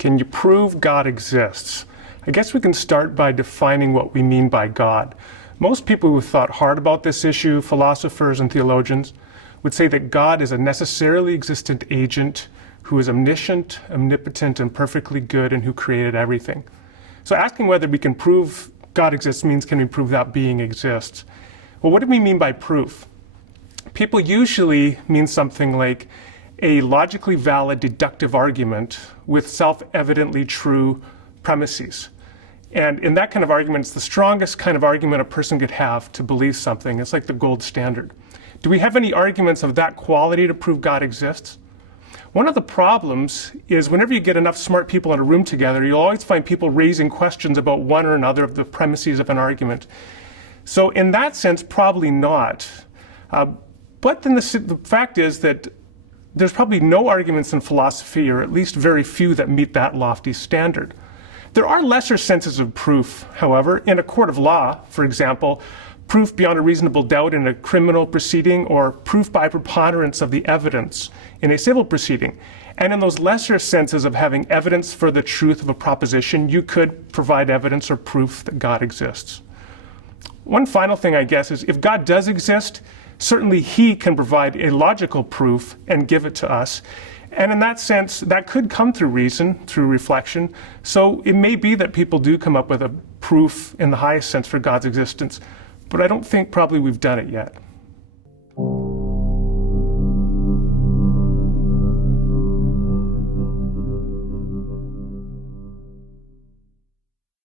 Can you prove God exists? I guess we can start by defining what we mean by God. Most people who have thought hard about this issue, philosophers and theologians, would say that God is a necessarily existent agent who is omniscient, omnipotent, and perfectly good, and who created everything. So asking whether we can prove God exists means, can we prove that being exists? Well, what do we mean by proof? People usually mean something like a logically valid deductive argument with self-evidently true premises. And in that kind of argument, it's the strongest kind of argument a person could have to believe something. It's like the gold standard. Do we have any arguments of that quality to prove God exists? One of the problems is whenever you get enough smart people in a room together, you'll always find people raising questions about one or another of the premises of an argument. So in that sense, probably not. But then the fact is that there's probably no arguments in philosophy, or at least very few, that meet that lofty standard. There are lesser senses of proof, however. In a court of law, for example, proof beyond a reasonable doubt in a criminal proceeding, or proof by preponderance of the evidence in a civil proceeding. And in those lesser senses of having evidence for the truth of a proposition, you could provide evidence or proof that God exists. One final thing, I guess, is if God does exist, certainly he can provide a logical proof and give it to us. And in that sense, that could come through reason, through reflection. So it may be that people do come up with a proof in the highest sense for God's existence, but I don't think probably we've done it yet.